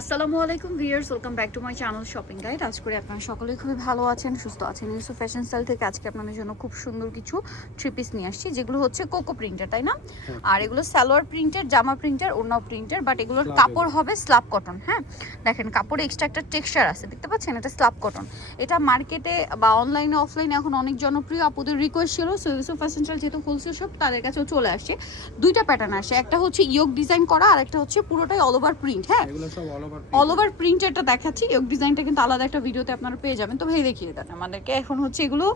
আসসালামু আলাইকুম viewers, welcome back to my channel shopping guide. আজ করে আপনারা সকলেই খুবই ভালো আছেন, সুস্থ আছেন। ইউসুফ ফ্যাশন স্টাইল থেকে আজকে আপনাদের জন্য খুব সুন্দর কিছু থ্রি পিস নিয়ে আসছি, যেগুলো হচ্ছে কোকো প্রিন্টের, তাই না? আর এগুলো সালোয়ার প্রিন্টের, জামা প্রিন্টার, ওড়না প্রিন্টার, বাট এগুলোর কাপড় হবে স্ল্যাব কটন। হ্যাঁ, দেখেন কাপড়ে এক্সট্রা একটা টেক্সচার আছে, দেখতে পাচ্ছেন? এটা স্ল্যাব কটন। এটা মার্কেটে বা অনলাইনে অফলাইনে এখন অনেক জনপ্রিয়, আপুদের রিকোয়েস্ট ছিল। সো ইউসুফ ফ্যাশন স্টাইল যেহেতু হোলসেল শপ, তাদের কাছেও চলে আসছে। দুইটা প্যাটার্ন আসে, একটা হচ্ছে ইয়োগ ডিজাইন করা আর একটা হচ্ছে পুরোটাই অল ওভার প্রিন্ট। হ্যাঁ, অল ওভার প্রিন্টেরটা দেখাচ্ছি, ইয়োগ ডিজাইনটা কিন্তু আলাদা একটা ভিডিওতে আপনারা পেয়ে যাবেন। তো ভাই দেখিয়ে দেন আমাদেরকে। এখন হচ্ছে এগুলো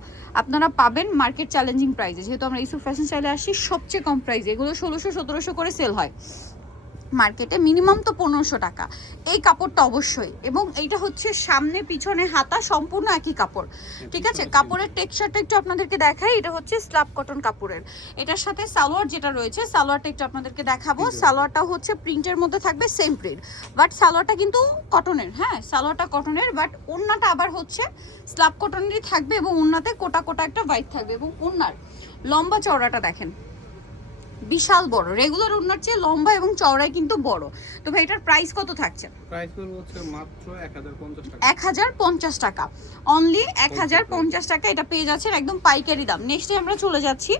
আপনারা পাবেন মার্কেট চ্যালেঞ্জিং প্রাইসে, যেহেতু আমরা ইউসুফ ফ্যাশন স্টাইলে আসি সবচেয়ে কম প্রাইসে। এগুলো 1600-1700 করে সেল হয় মার্কেটে, মিনিমাম তো 1500 টাকা এই কাপড়টা অবশ্যই। এবং এইটা হচ্ছে সামনে পিছনে হাতা সম্পূর্ণ একই কাপড়, ঠিক আছে? কাপড়ের টেক্সচারটা একটু আপনাদেরকে দেখাই। এটা হচ্ছে স্ল্যাব কটন কাপড়ের। এটার সাথে সালোয়ার যেটা রয়েছে, সালোয়ারটা একটু আপনাদেরকে দেখাবো। সালোয়ারটাও হচ্ছে প্রিন্টের মধ্যে থাকবে, সেম প্রিন্ট, বাট সালোয়ারটা কিন্তু কটনের। হ্যাঁ, সালোয়ারটা কটনের, বাট ওড়নাটা আবার হচ্ছে স্ল্যাব কটনেরই থাকবে এবং ওড়নাতে কোটা কোটা একটা হোয়াইট থাকবে। এবং ওড়নার লম্বা চওড়াটা দেখেন, বিশাল বড়, রেগুলার ওড়নার চেয়ে লম্বা এবং চওড়ায় কিন্তু বড়। তো ভাই এটার প্রাইস কত থাকছে? প্রাইস হচ্ছে মাত্র 1050 টাকা। 1050 টাকা, অনলি 1050 টাকা। এটা পেয়ে যাচ্ছেন একদম পাইকারি দাম। নেক্সটে আমরা চলে যাচ্ছি।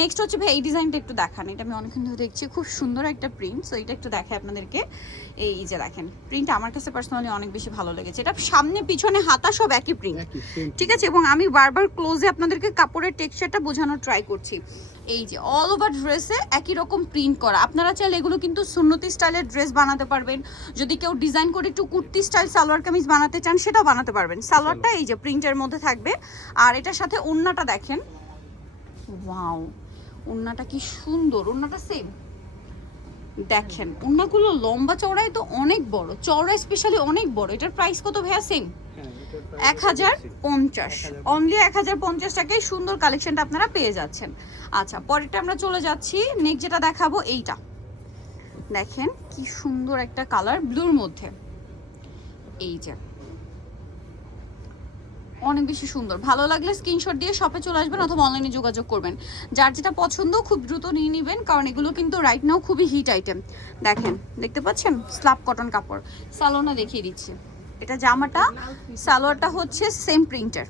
নেক্সট হচ্ছে ভাই এই ডিজাইনটা একটু দেখান। এটা আমি অনেকক্ষণ ধরে দেখছি, খুব সুন্দর একটা প্রিন্ট। সো এটা একটু দেখাই আপনাদেরকে। এই যে দেখেন, প্রিন্ট আমার কাছে পার্সোনালি অনেক বেশি ভালো লেগেছে। এটা সামনে পিছনে হাতা সব একই প্রিন্ট, ঠিক আছে? এবং আমি বারবার ক্লোজে আপনাদেরকে কাপড়ের টেক্সচারটা বোঝানোর ট্রাই করছি। এই যে অল ওভার ড্রেসে একই রকম প্রিন্ট করা। আপনারা চাইলে এগুলো কিন্তু সুন্নতি স্টাইলের ড্রেস বানাতে পারবেন। যদি কেউ ডিজাইন করে একটু কুর্তি স্টাইল সালোয়ার কামিজ বানাতে চান, সেটাও বানাতে পারবেন। সালোয়ারটা এই যে প্রিন্টের মধ্যে থাকবে, আর এটার সাথে ওড়নাটা দেখেন। ওয়াও, ওড়নাটা কি সুন্দর! ওড়নাটা সেম দেখেন, ওড়নাগুলো লম্বা চওড়ায় তো অনেক বড়, চওড়া স্পেশালি অনেক বড়। এটার প্রাইস কত ভাইয়া? সেম 1050, অনলি 1050 টাকায় সুন্দর কালেকশনটা আপনারা পেয়ে যাচ্ছেন। আচ্ছা, পরেরটা আমরা চলে যাচ্ছি। নেক্সট যেটা দেখাবো, এইটা দেখেন কি সুন্দর একটা কালার, ব্লুর মধ্যে। এই যে অনেক বেশি সুন্দর। ভালো লাগলে স্ক্রিনশট দিয়ে শপে চলে আসবেন অথবা অনলাইনে যোগাযোগ করবেন। যার যেটা পছন্দ খুব দ্রুত নিয়ে নেবেন, কারণ এগুলো কিন্তু রাইট নাও খুবই হিট আইটেম। দেখেন, দেখতে পাচ্ছেন স্ল্যাব কটন কাপড়। সালোয়ারটা দেখিয়ে দিচ্ছি। এটা জামাটা, সালোয়ারটা হচ্ছে সেম প্রিন্টের,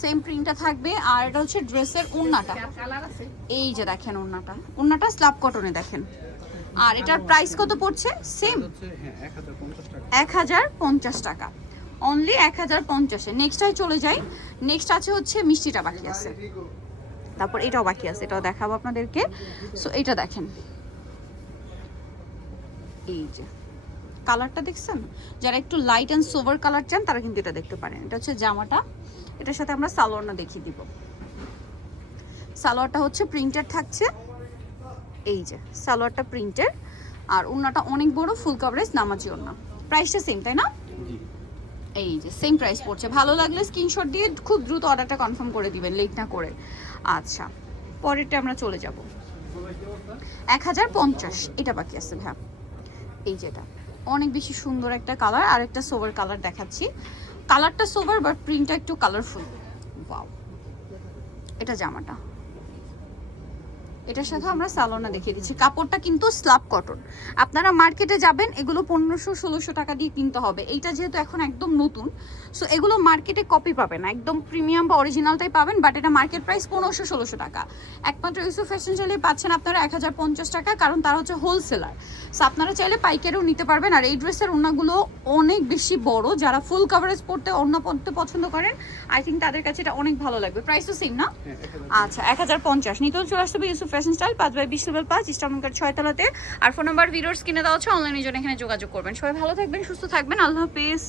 সেম প্রিন্টটা থাকবে। আর এটা হচ্ছে ড্রেসের ওড়নাটা। এই যে দেখেন ওড়নাটা, ওড়নাটা স্ল্যাব কটনে দেখেন। আর এটার প্রাইস কত পড়ছে? সেম 1050 টাকা, অনলি 1050-এ। নেক্সটটায় চলে যাই। নেক্সট আছে হচ্ছে মিষ্টিটা বাকি আছে, তারপর এটাও বাকি আছে, এটাও দেখাবো আপনাদেরকে। সো এটা দেখেন, এই যে কালারটা দেখছেন? যারা একটু লাইট অ্যান্ড সোভার কালার চান তারা কিন্তু এটা দেখতে পারেন। এটা হচ্ছে জামাটা, এটার সাথে আমরা সালোয়ারটা দেখিয়ে দিব। সালোয়ারটা হচ্ছে প্রিন্টেড থাকছে, এই যে সালোয়ারটা প্রিন্টেড। আর ওড়নাটা অনেক বড়, ফুল কভারেজ নামাজি ওড়না। প্রাইসটা সেম, তাই না? এই যে সেম প্রাইস পড়ছে। ভালো লাগলে স্ক্রিনশট দিয়ে খুব দ্রুত অর্ডারটা কনফার্ম করে দিবেন, লেট না করে। আচ্ছা, পরেরটা আমরা চলে যাব। 1050, এটা বাকি আছে ভাই। এই যেটা অনেক বেশি সুন্দর একটা কালার, আর একটা সোভার কালার দেখাচ্ছি। কালারটা সোভার বাট প্রিন্টটা একটু কালারফুল। ওয়াও, এটা জামাটা, এটার সাথে আমরা সালোয়ারটা দেখিয়ে দিচ্ছি। কাপড়টা কিন্তু স্ল্যাব কটন। আপনারা মার্কেটে যাবেন, এগুলো 1500-1600 টাকা দিয়ে কিনতে হবে। এইটা যেহেতু এখন একদম নতুন, সো এগুলো মার্কেটে কপি পাবেন, একদম প্রিমিয়াম বা অরিজিনালটাই পাবেন, বাট এটা মার্কেট প্রাইস 1500-1600 টাকা। একমাত্র ইউসুফ ফ্যাশন চাইলে পাচ্ছেন আপনারা 1050 টাকা, কারণ তারা হচ্ছে হোলসেলার। সো আপনারা চাইলে পাইকারিও নিতে পারবেন। আর এই ড্রেসের ওড়নাগুলো অনেক বেশি বড়, যারা ফুল কভারেজ পরতে ওড়না পরতে পছন্দ করেন, আই থিঙ্ক তাদের কাছে এটা অনেক ভালো লাগবে। প্রাইস তো সেম না? আচ্ছা, 1050 নিতে চলে আসতে হবে ইউসুফ ফ্যাশন স্টাইল, 5/20 ইস্টার্নকার 6 তলাতে। আর ফোন নাম্বার ভিডিওর স্ক্রিনে দেওয়া আছে, অনলাইনের জন্য এখানে যোগাযোগ করবেন। সবাই ভালো থাকবেন, সুস্থ থাকবেন, আল্লাহ হাফেজ।